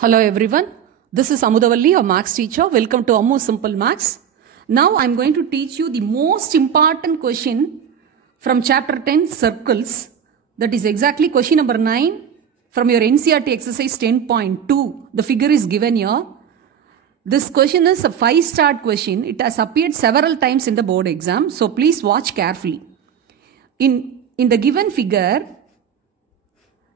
Hello everyone, this is Amudavalli, a Maths teacher. Welcome to Ammu Simple Maths. Now I am going to teach you the most important question from chapter 10 circles. That is exactly question number 9 from your NCERT exercise 10.2. The figure is given here. This question is a 5-star question. It has appeared several times in the board exam. So please watch carefully. In the given figure,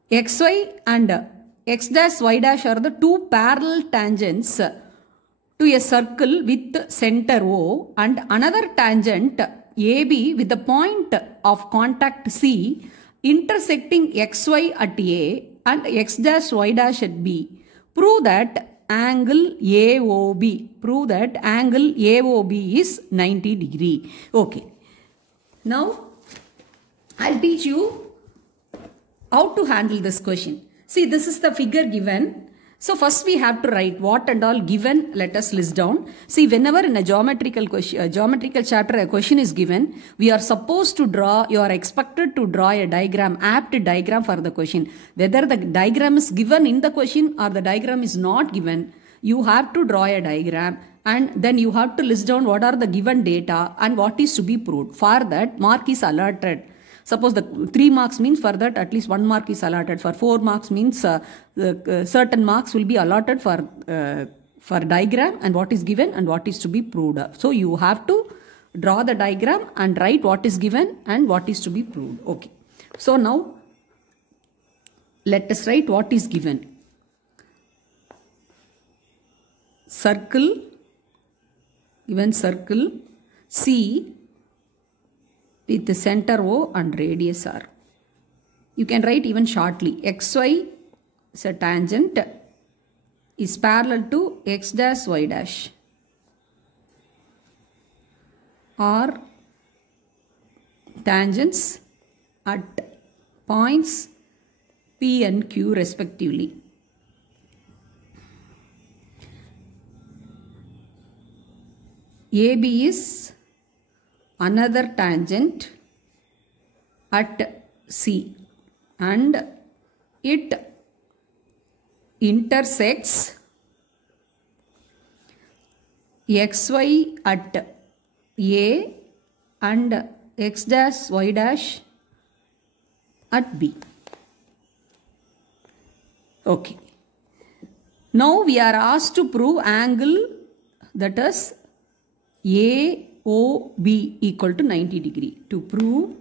xy and x dash y dash are the two parallel tangents to a circle with center O and another tangent AB with the point of contact C intersecting xy at A and x dash y dash at B. Prove that angle AOB. Prove that angle AOB is 90 degree. Okay. Now, I'll teach you how to handle this question. See, this is the figure given. So first we have to write what and all given. Let us list down. See, whenever in a geometrical chapter a question is given, we are supposed to draw, you are expected to draw a diagram, apt diagram for the question. Whether the diagram is given in the question or the diagram is not given, you have to draw a diagram and then you have to list down what are the given data and what is to be proved. For that, mark is allotted. Suppose the 3 marks means for that at least 1 mark is allotted. For 4 marks means certain marks will be allotted for diagram and what is given and what is to be proved. So you have to draw the diagram and write what is given and what is to be proved. Okay. So now let us write what is given. Circle, given circle C with the center O and radius R. You can write even shortly. XY is a tangent is parallel to x dash y dash. Are tangents at points P and Q respectively. AB is another tangent at C and it intersects xy at A and x dash y dash at B. Okay. Now we are asked to prove angle, that is AOB equal to 90 degree. To prove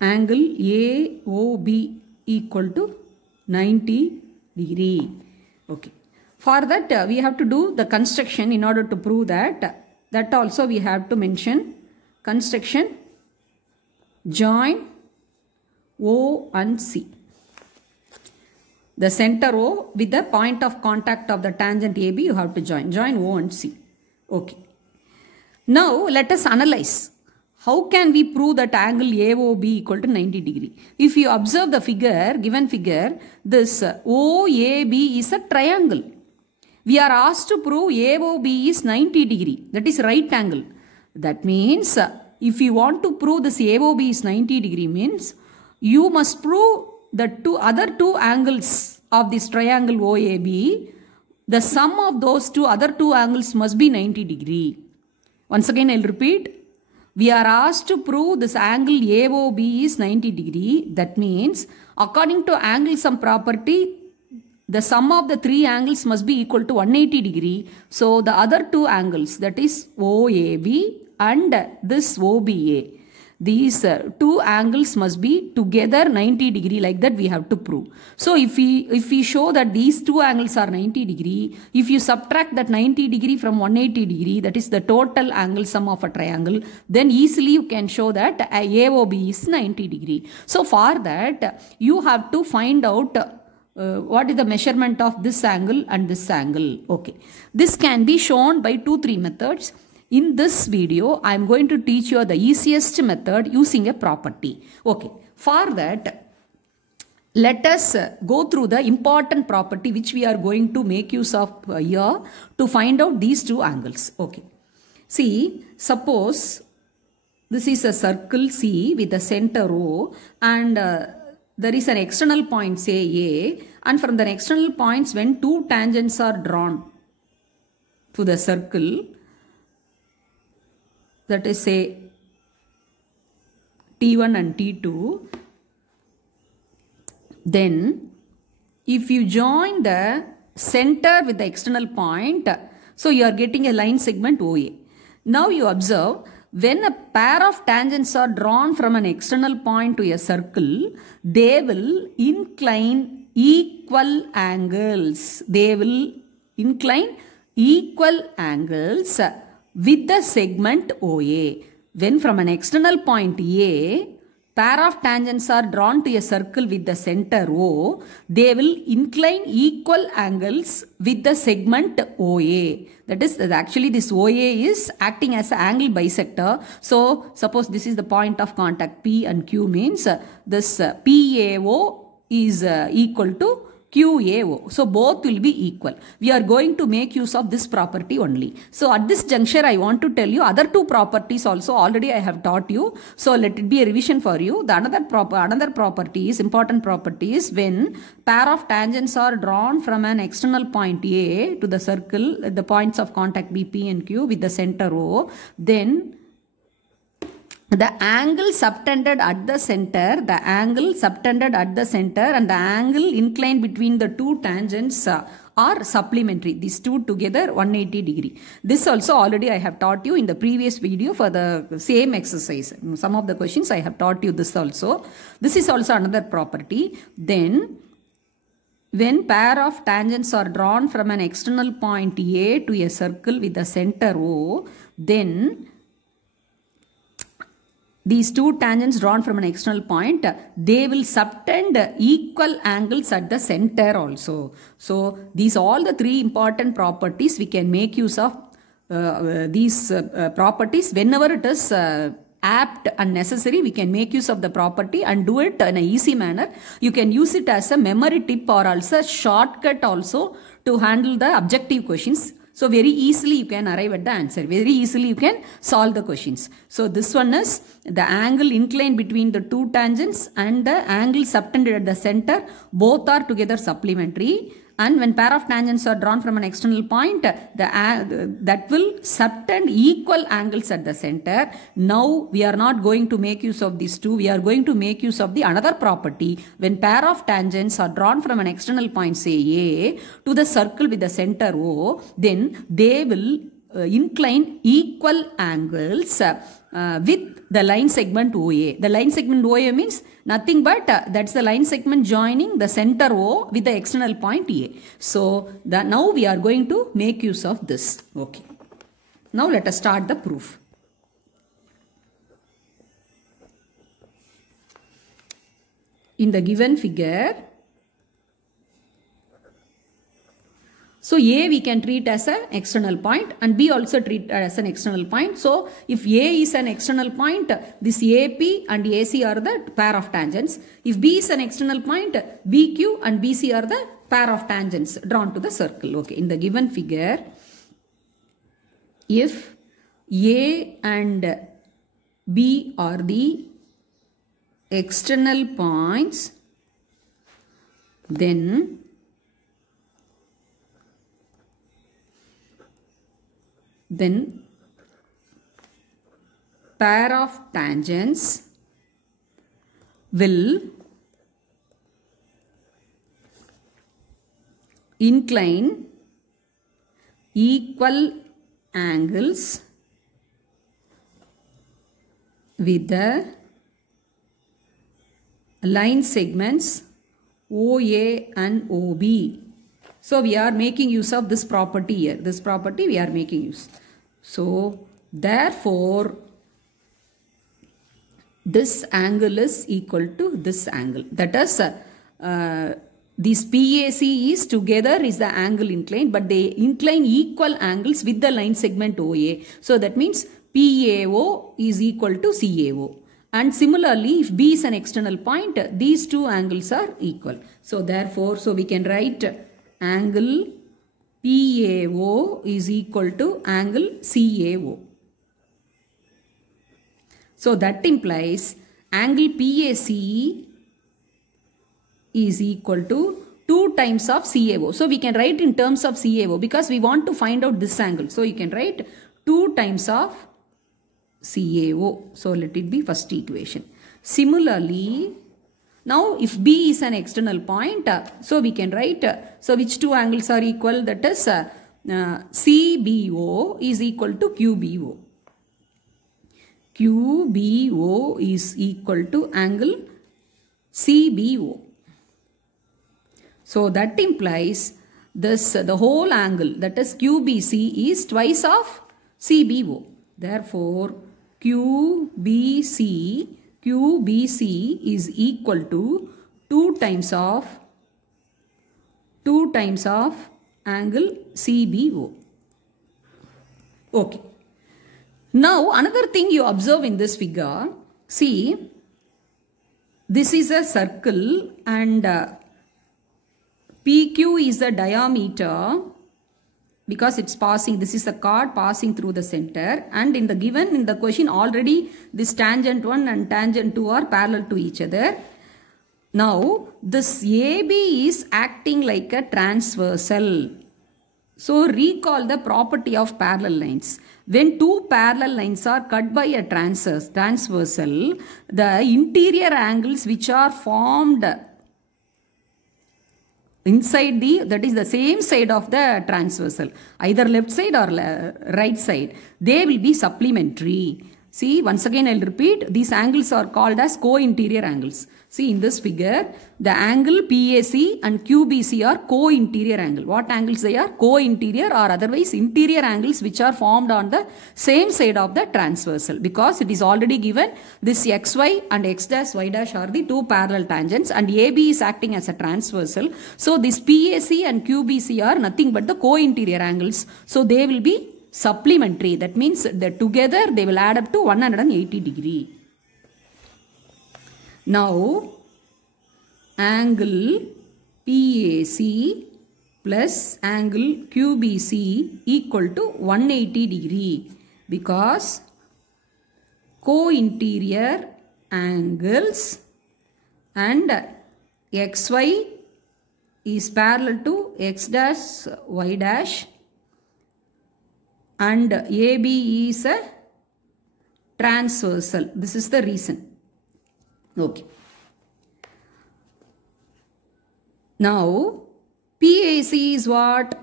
angle AOB equal to 90 degree. Okay. For that we have to do the construction in order to prove that. That also we have to mention construction join O and C. The center O with the point of contact of the tangent AB you have to join O and C. Okay. Now let us analyze. How can we prove that angle AOB equal to 90 degree? If you observe the figure, given figure, this OAB is a triangle. We are asked to prove AOB is 90 degree. That is right angle. That means if you want to prove this AOB is 90 degree means you must prove the other two angles of this triangle OAB, the sum of those other two angles must be 90 degree. Once again I will repeat. We are asked to prove this angle AOB is 90 degree. That means according to angle sum property, the sum of the 3 angles must be equal to 180 degree. So the other 2 angles, that is OAB and this OBA, these 2 angles must be together 90 degree, like that we have to prove. So if we show that these 2 angles are 90 degree, if you subtract that 90 degree from 180 degree, that is the total angle sum of a triangle, then easily you can show that AOB is 90 degree. So for that you have to find out what is the measurement of this angle and this angle. Okay. This can be shown by 2-3 methods. In this video, I am going to teach you the easiest method using a property. Okay. For that, let us go through the important property which we are going to make use of here to find out these 2 angles. Okay. See, suppose this is a circle C with a center O and there is an external point, say A, and from the external points when two tangents are drawn to the circle, that is say T1 and T2, then if you join the center with the external point, so you are getting a line segment OA. Now you observe, when a pair of tangents are drawn from an external point to a circle, they will incline equal angles. They will incline equal angles with the segment OA. When from an external point A, pair of tangents are drawn to a circle with the center O, they will incline equal angles with the segment OA. That is, actually this OA is acting as an angle bisector. So, suppose this is the point of contact P and Q, means this PAO is equal to QAO. So, both will be equal. We are going to make use of this property only. So, at this juncture, I want to tell you other two properties also already I have taught you. So, let it be a revision for you. The another property is, important property is, when pair of tangents are drawn from an external point A to the circle, the points of contact B, P and Q with the center O, then the angle subtended at the center, and the angle inclined between the two tangents are supplementary. These two together 180 degree. This also already I have taught you in the previous video for the same exercise. Some of the questions I have taught you this also. This is also another property. Then, when pair of tangents are drawn from an external point A to a circle with the center O, then these two tangents drawn from an external point, they will subtend equal angles at the center also. So, these all the three important properties we can make use of these properties whenever it is apt and necessary. We can make use of the property and do it in an easy manner. You can use it as a memory tip or also a shortcut also to handle the objective questions. So, very easily you can arrive at the answer. Very easily you can solve the questions. So, this one is the angle inclined between the two tangents and the angle subtended at the center. Both are together supplementary. And when pair of tangents are drawn from an external point, that will subtend equal angles at the center. Now, we are not going to make use of these two. We are going to make use of the another property. When pair of tangents are drawn from an external point, say A, to the circle with the center O, then they will incline equal angles with the line segment OA. The line segment OA means nothing but that's the line segment joining the center O with the external point A. So, now we are going to make use of this. Okay. Now, let us start the proof. In the given figure, so A we can treat as an external point and B also treat as an external point. So, if A is an external point, this AP and AC are the pair of tangents. If B is an external point, BQ and BC are the pair of tangents drawn to the circle. Okay. In the given figure, if A and B are the external points, then pair of tangents will incline equal angles with the line segments OA and OB. So, we are making use of this property here. This property we are making use. So, therefore, this angle is equal to this angle. That is, this PAC is together is the angle inclined, but they incline equal angles with the line segment OA. So, that means PAO is equal to CAO. And similarly, if B is an external point, these two angles are equal. So, therefore, so we can write angle PAO is equal to angle CAO. So, that implies angle PAC is equal to 2 times of CAO. So we can write in terms of CAO because we want to find out this angle. So you can write 2 times of CAO. So let it be first equation. Similarly, now if B is an external point, so we can write, so which two angles are equal? That is CBO is equal to QBO. QBO is equal to angle CBO. So that implies this, the whole angle, that is QBC, is twice of CBO. Therefore, QBC is equal to 2 times of angle CBO. Okay. Now another thing you observe in this figure, see, this is a circle and PQ is the diameter because it's passing, this is a chord passing through the center, and in the question already this tangent 1 and tangent 2 are parallel to each other. Now this AB is acting like a transversal. So recall the property of parallel lines. When two parallel lines are cut by a transversal, the interior angles which are formed inside that is the same side of the transversal, either left side or right side, they will be supplementary. See, once again I'll repeat, these angles are called as co-interior angles. See, in this figure, the angle PAC and QBC are co-interior angle. What angles they are? Co-interior or otherwise interior angles which are formed on the same side of the transversal, because it is already given this XY and X dash Y dash are the two parallel tangents and AB is acting as a transversal. So this PAC and QBC are nothing but the co-interior angles. So they will be supplementary. That means that together they will add up to 180 degree. Now, angle PAC plus angle QBC equal to 180 degree because co-interior angles and XY is parallel to X dash Y dash and AB is a transversal. This is the reason. Okay. Now, PAC is what?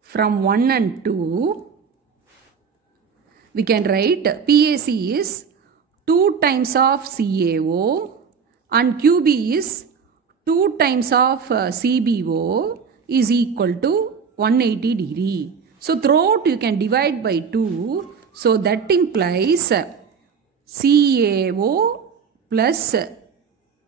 From 1 and 2, we can write PAC is 2 times of CAO and QB is 2 times of CBO is equal to 180 degree. So, throughout you can divide by 2. So, that implies CAO plus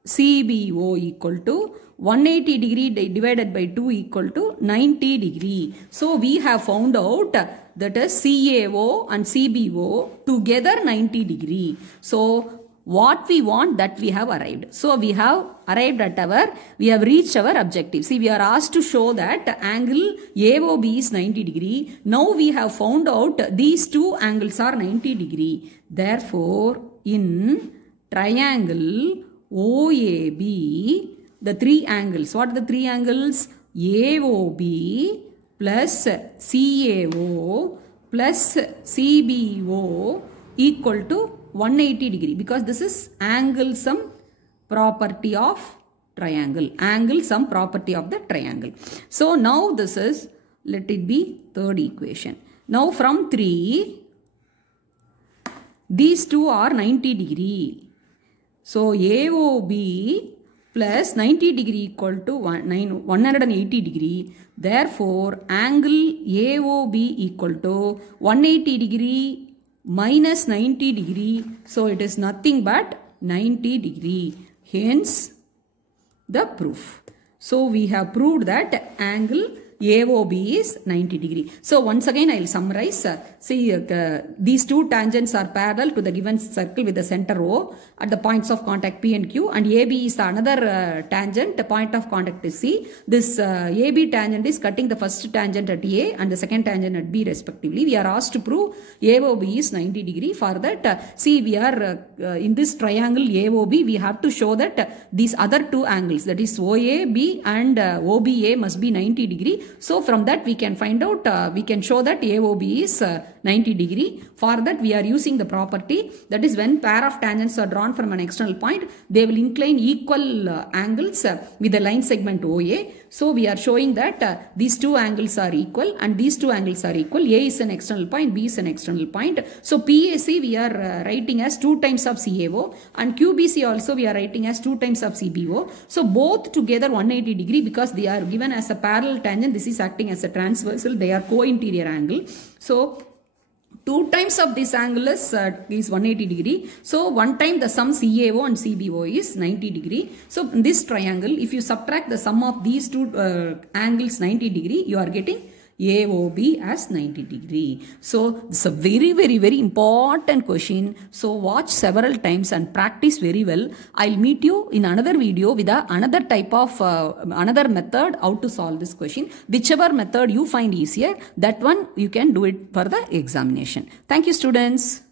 CBO equal to 180 degree divided by 2 equal to 90 degree. So we have found out that is CAO and CBO together 90 degree. So what we want, that we have arrived. So we have arrived at we have reached our objective. See, we are asked to show that angle AOB is 90 degree. Now we have found out these two angles are 90 degree. Therefore, in triangle OAB, the three angles. What are the three angles? AOB plus CAO plus CBO equal to 180 degree, because this is angle sum property of triangle. Angle sum property of the triangle. So now this is, let it be third equation. Now from 3, these two are 90 degree. So AOB plus 90 degree equal to 180 degree. Therefore, angle AOB equal to 180 degree minus 90 degree. So, it is nothing but 90 degree. Hence, the proof. So, we have proved that angle AOB is 90 degree. So once again I will summarize. See, these two tangents are parallel to the given circle with the center O at the points of contact P and Q, and AB is the another tangent. The point of contact is C. This AB tangent is cutting the first tangent at A and the second tangent at B respectively. We are asked to prove AOB is 90 degree. For that, see, we are in this triangle AOB, we have to show that these other two angles, that is OAB and OBA, must be 90 degree. So from that we can find out, we can show that AOB is 90 degree. For that we are using the property, that is when pair of tangents are drawn from an external point, they will incline equal angles with the line segment OA. So we are showing that these two angles are equal and these two angles are equal. A is an external point, B is an external point. So PAC we are writing as 2 times of CAO, and QBC also we are writing as 2 times of CBO. So both together 180 degree, because they are given as a parallel tangent. This is acting as a transversal. They are co-interior angle. So 2 times of this angle is 180 degree. So 1 time the sum CAO and CBO is 90 degree. So in this triangle, if you subtract the sum of these two angles 90 degree, you are getting AOB as 90 degree. So it's a very, very, very important question. So watch several times and practice very well. I'll meet you in another video with another type of another method how to solve this question. Whichever method you find easier, that one you can do it for the examination. Thank you, students.